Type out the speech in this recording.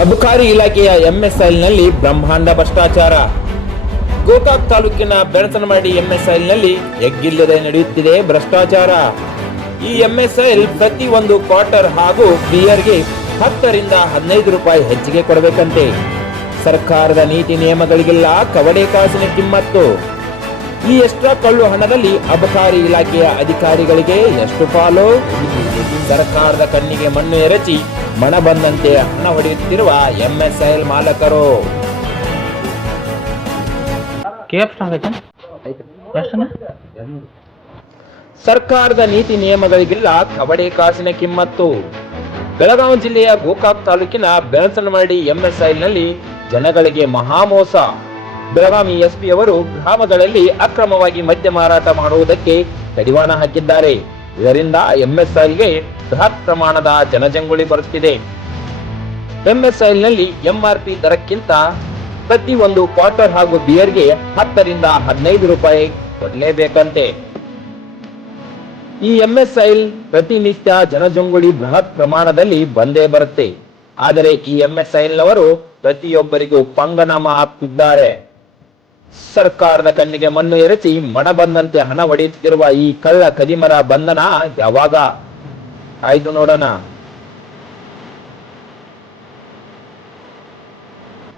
ಅಬಕಾರಿ ಇಲಾಖೆಯ ಎಂಎಸ್ಐಲ್ನಲ್ಲಿ ಬ್ರಹ್ಮಾಂಡ ಭ್ರಷ್ಟಾಚಾರ. ಗೋಕಾಕ್ ತಾಲೂಕಿನ ಬೆಳತನಮರಡಿ ಎಂಎಸ್ಐಲ್ನಲ್ಲಿ ಎಗ್ಗಿಲ್ಲದೆ ನಡೆಯುತ್ತಿದೆ ಭ್ರಷ್ಟಾಚಾರ. ಈ ಎಂಎಸ್ಐಲ್ ಪ್ರತಿ ಒಂದು ಕ್ವಾರ್ಟರ್ ಹಾಗೂ ಬಿಯರ್ಗೆ 10 ರಿಂದ 15 ರೂಪಾಯಿ ಹೆಚ್ಚಿಗೆ ಕೊಡಬೇಕಂತೆ. ಸರ್ಕಾರದ ನೀತಿ ನಿಯಮಗಳಿಗೆಲ್ಲ ಕವಡೆ ಕಾಸಿನ ಕಿಮ್ಮತ್ತು. ಈ ಎಕ್ಸ್ಟ್ರಾ ಕಳ್ಳು ಹಣದಲ್ಲಿ ಅಬಕಾರಿ ಇಲಾಖೆಯ ಅಧಿಕಾರಿಗಳಿಗೆ ಎಷ್ಟು ಪಾಲು? ಸರ್ಕಾರದ ಕಣ್ಣಿಗೆ ಮಣ್ಣು ಎರಚಿ ಮಣ ಬಂದಂತೆ ಹಣ ಹೊಡೆಯುತ್ತಿರುವ ಎಂಎಸ್ಐಲ್ ಮಾಲಕರು. ಸರ್ಕಾರದ ನೀತಿ ನಿಯಮಗಳಿಗೆಲ್ಲ ಕವಡೆ ಕಾಸಿನ ಕಿಮ್ಮತ್ತು. ಬೆಳಗಾವಿ ಜಿಲ್ಲೆಯ ಗೋಕಾಕ್ ತಾಲೂಕಿನ ಬೆಳತನಮರಡಿ ಎಂಎಸ್ಐಲ್ನಲ್ಲಿ ಜನಗಳಿಗೆ ಮಹಾಮೋಸ. ಬೆಳಗಾವಿ ಎಸ್ಪಿ ಅವರು ಗ್ರಾಮಗಳಲ್ಲಿ ಅಕ್ರಮವಾಗಿ ಮದ್ಯ ಮಾರಾಟ ಮಾಡುವುದಕ್ಕೆ ಕಡಿವಾಣ ಹಾಕಿದ್ದಾರೆ. ಇದರಿಂದ ಎಂಎಸ್ಐಲ್ಗೆ ಬೃಹತ್ ಪ್ರಮಾಣದ ಜನಜಂಗುಳಿ ಬರುತ್ತಿದೆ. ಎಂಎಸ್ಐಲ್ನಲ್ಲಿ ಎಂಆರ್ಪಿ ದರಕ್ಕಿಂತ ಪ್ರತಿ ಒಂದು ಕ್ವಾರ್ಟರ್ ಹಾಗೂ ಬಿಯರ್ಗೆ 10 ರಿಂದ 15 ರೂಪಾಯಿ ಕೊಡಲೇಬೇಕಂತೆ. ಈ ಎಂಎಸ್ಐಲ್ ಪ್ರತಿನಿತ್ಯ ಜನಜಂಗುಳಿ ಬೃಹತ್ ಪ್ರಮಾಣದಲ್ಲಿ ಬಂದೇ ಬರುತ್ತೆ. ಆದರೆ ಈ ಎಂಎಸ್ಐಲ್ನವರು ಪ್ರತಿಯೊಬ್ಬರಿಗೂ ಪಂಗನಾಮ ಹಾಕ್ತಿದ್ದಾರೆ. ಸರ್ಕಾರದ ಕಣ್ಣಿಗೆ ಮಣ್ಣು ಎರಚಿ ಮಣ ಬಂದಂತೆ ಹಣ ಹೊಡೆಯುತ್ತಿರುವ ಈ ಕಳ್ಳ ಕದಿಮರ ಬಂಧನ ಯಾವಾಗ ಆಯ್ತು ನೋಡೋಣ.